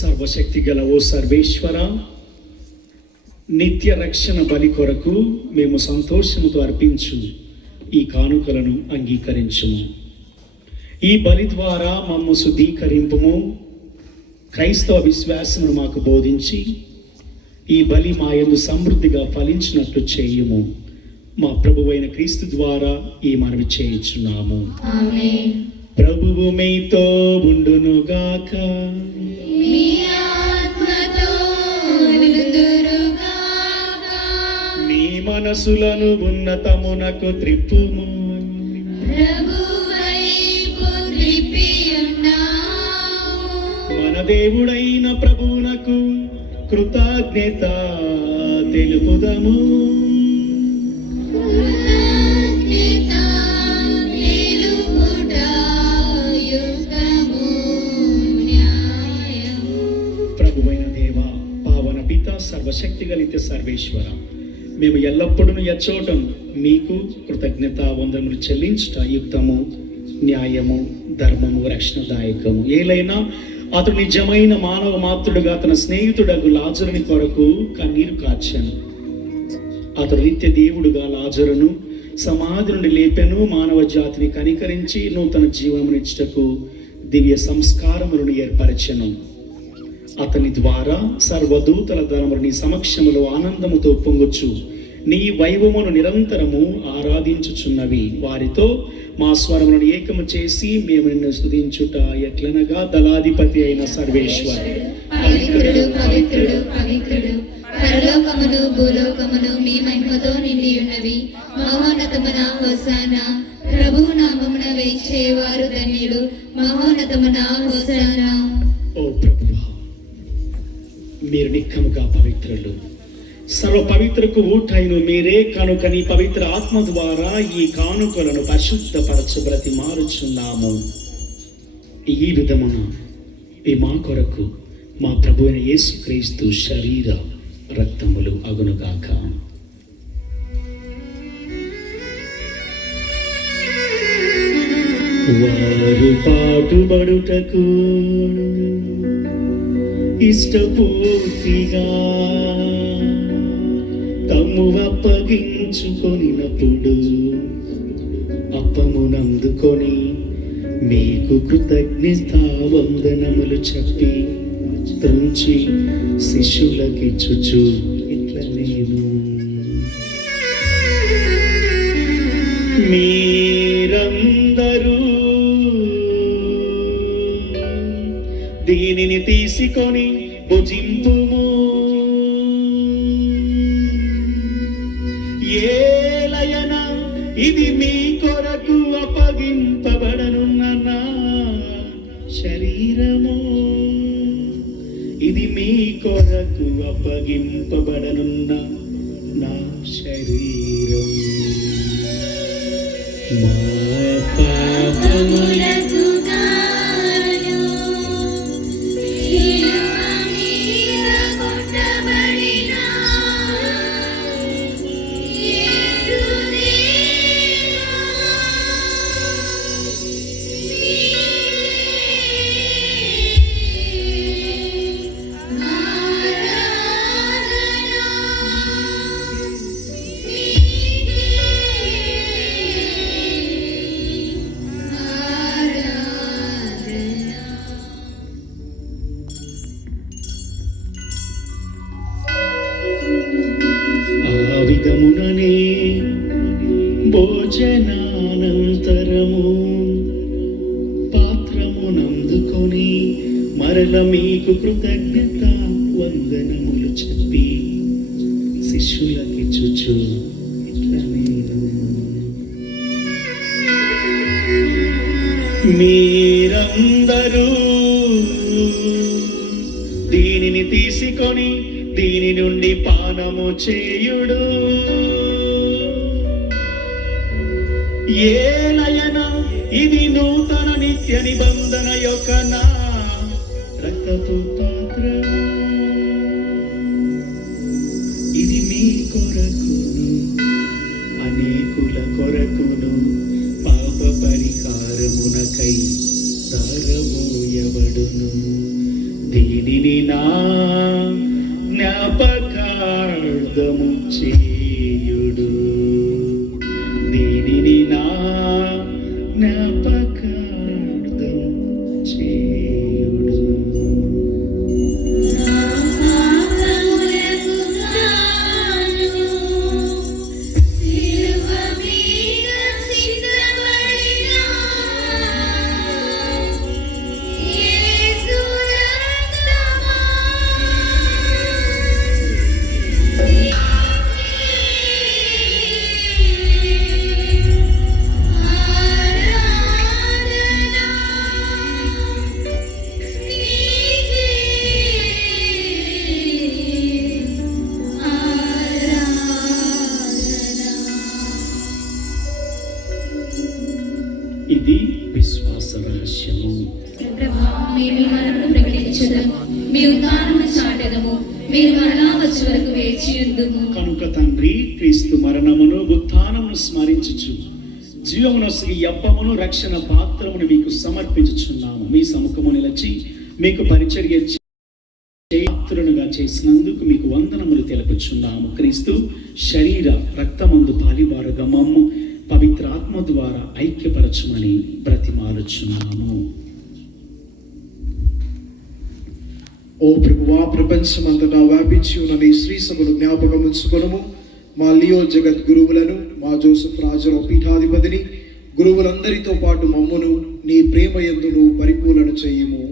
సర్వశక్తి గల ఓ సర్వేశ్వర, నిత్య రక్షణ బలి కొరకు మేము సంతోషముతో అర్పించు ఈ కానుకలను అంగీకరించుము. ఈ బలి ద్వారా మమ్ము శుద్ధీకరింపుము. క్రైస్తవ విశ్వాసమును మాకు బోధించి ఈ బలి మా యందు సమృద్ధిగా ఫలించినట్లు చేయుము. మా ప్రభువైన క్రీస్తు ద్వారా ఈ మనవి చేయించున్నాము. ఆమేన్. ప్రభువు మీతో ఉండునుగాక. మీ ఆత్మతోనుగాక. మీ మనసులను ఉన్నతమునకు త్రిప్పుము. ప్రభువైపు త్రిప్పియున్నాము. మన దేవుడైన ప్రభువునకు కృతజ్ఞత తెలుపుదము. కృతజ్ఞత తెలుపుట యుక్తము, న్యాయము. ప్రభువైన దేవ, పావన పిత, సర్వశక్తి గలిత సర్వేశ్వర, మేము ఎల్లప్పుడూ ఎచ్చోటం మీకు కృతజ్ఞత వందనములు చెల్లించుట యుక్తము, న్యాయము, ధర్మము, రక్షణదాయకము. ఏలైనా అతడు నిజమైన మానవ మాతృడుగా తన స్నేహితుడగు లాజరుని కొరకు కన్నీరు కార్చాను. అతడు నిత్య దేవుడుగా లాజరును సమాధి నుండి లేపెను. మానవ జాతిని కనికరించి నూతన జీవనమునిచ్చుటకు దివ్య సంస్కారములను ఏర్పరచెను. అతని ద్వారా సర్వదూతల ధనములు నీ సమక్షములో ఆనందముతో పొంగొచ్చు నీ వైభవమును నిరంతరము ఆరాధించుచున్నవి. వారితో మా స్వరములను ఏకము చేసి మేము నిన్ను స్తుతించుట ఎట్లనగా, దళాధిపతి అయిన సర్వేశ్వర, పవిత్రుడు పవిత్రుడు పవిత్రుడు, పరలోకమును భూలోకమును మీ మహిమతో నిండి ఉన్నవి. మహోన్నతమున హోసానా. ప్రభువు నామమున వేచేవారు ధన్యులు. మహోన్నతమున హోసానా. ఓ ప్రభువా, మీరు నిక్కముగా పవిత్రులు, సర్వ పవిత్రకు ఊటైన మీరే కనుక నీ పవిత్ర ఆత్మ ద్వారా ఈ కానుకలను పరిశుద్ధపరచబరతి మారుచున్నాము. ఈ విధమున ఈ మా కొరకు మా ప్రభు అయిన యేసుక్రీస్తు శరీర రక్తములు అగునుగాక. వారు పాటుబడుటకు ఇష్టపూర్తిగా తమ్ము అప్పగించుకొనినప్పుడు అప్పమునందుకొని మీకు కృతజ్ఞత వందనములు చెప్పి త్రుంచి శిష్యులకిచ్చుచు ఇట్లా నేను, మీరందరూ దీనిని తీసుకొని భుజింపుము. ఏలయన ఇది మీ కొరకు అప్పగింపబడనున్న నా శరీరము. ఇది మీ కొరకు అప్పగింపబడనున్న నా శరీరం. మా పాపములకు గాను శిలువ మీద కొట్టబడిన యేసుదేవా, ఆ విధముననే భోజనానంతరము పాత్రమునందుకొని మరల మీకు కృతజ్ఞత వందనములు చెప్పి శిష్యులకిచ్చుచు ఇట్లా నేను, మీరందరూ దీనిని తీసుకొని దీని నుండి పానము చేయుడు. ఏలయన ఇది నూతన నిత్య నిబంధన యొక్క నా రక్తపు పాత్రము. ఇది మీ కొరకును అనేకుల కొరకును పాప పరిహారమునకు దీనిని నా జ్ఞాపకార్థము చేయుడు. దీనిని నా జ్ఞాపకార్థము చేయుడు. పాపములకు గాను శిలువ మీద చిందబడిన యేసు రక్తమా, ఆరాధన నీకే, ఇది విశ్వాస రహస్యము. ప్రభువా, మేము మీ మరణమును ప్రకటించుదము, మీ ఉత్థానమును చాటెదము, మీరు మరలా వచ్చే వరకు వేచి ఉందుము. కనుక తండ్రి, క్రీస్తు మరణమును ఉత్థానమును స్మరించుచు జీవమునొసగి అప్పమును రక్షణ పాత్రమును మీకు సమర్పించుచున్నాము. మీ సముఖము నిలచి మీకు పరిచర్య పాత్రునుగా చేసినందుకు మీకు వందనములు తెలుపుచున్నాము. క్రీస్తు శరీర రక్తమందు పాలివారుగా మమ్ము పవిత్ర ఆత్మ ద్వారా ఐక్యపరచుమని బ్రతిమాలుచున్నాము. ఓ ప్రభువా, ప్రపంచమంతటా వ్యాపించి ఉన్న నీ శ్రీ సభను జ్ఞాపకం ఉంచుకొనుము. మా లియో జగత్ గురువులను, మా జోసెఫ్ రాజరావు పీఠాధిపతిని, గురువులందరితో పాటు మమ్మును నీ ప్రేమ యందును పరిపూర్ణ చెయ్యము.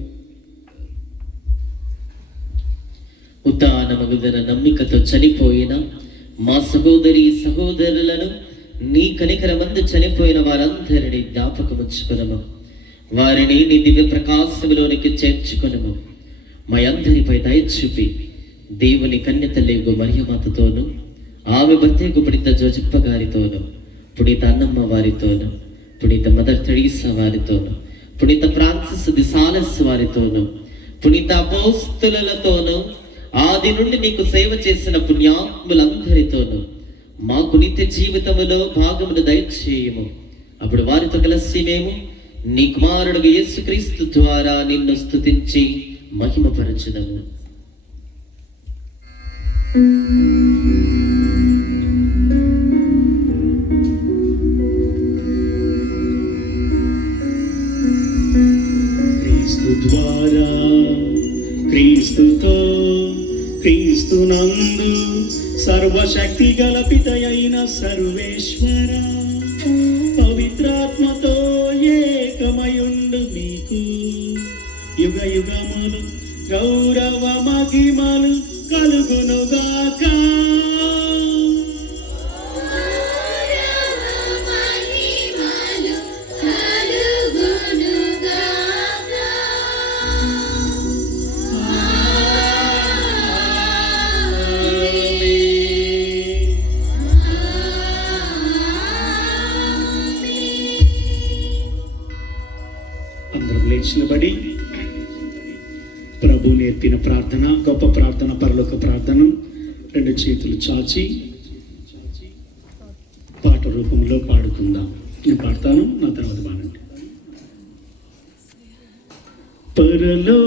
ఉత్థానమగుదన నమ్మికతో చనిపోయిన మా సహోదరి సహోదరులను నీ కనికరమందు చనిపోయిన వారందరినీ జ్ఞాపకముంచుకొనుము. వారిని నీ దివ్య ప్రకాశములోనికి చేర్చుకొనుము. మా అందరిపై దయ చూపి దేవుని కన్యతల్లిగు మరియమాతతోను, ఆమె భర్తకు పునీత జోజప్ప గారితోను, పునీత అన్నమ్మ వారితోను, పునీత మదర్ తెరీసా వారితోను, పునీత ఫ్రాన్సిస్ ది సాలెస్ వారితోను, పునీత అపోస్తలులతోను, ఆది నుండి నీకు సేవ చేసిన పుణ్యాత్ములందరితోనూ మాకు నిత్య జీవితములో భాగమును దయచేయము. అప్పుడు వారితో కలిసి మేము నీ కుమారుడు యేసుక్రీస్తు ద్వారా నిన్ను స్తుతించి మహిమపరచుదము. క్రీస్తు ద్వారా, క్రీస్తుతో, క్రీస్తునందు సర్వశక్తి గల పితయైన సర్వేశ్వర పవిత్రాత్మతో ఏకమయుండు మీకు యుగ యుగములు గౌరవ మహిమలు కలుగునుగాక. మహిమలు కలుగునుగాక. అందరం లేచి నిలబడి ప్రభు నేర్పిన ప్రార్థన, గొప్ప ప్రార్థన, పరలోక ప్రార్థన రెండు చేతులు చాచి పాట రూపంలో పాడుకుందాం. నేను పాడతాను, నా తర్వాత పాడండి. పరలో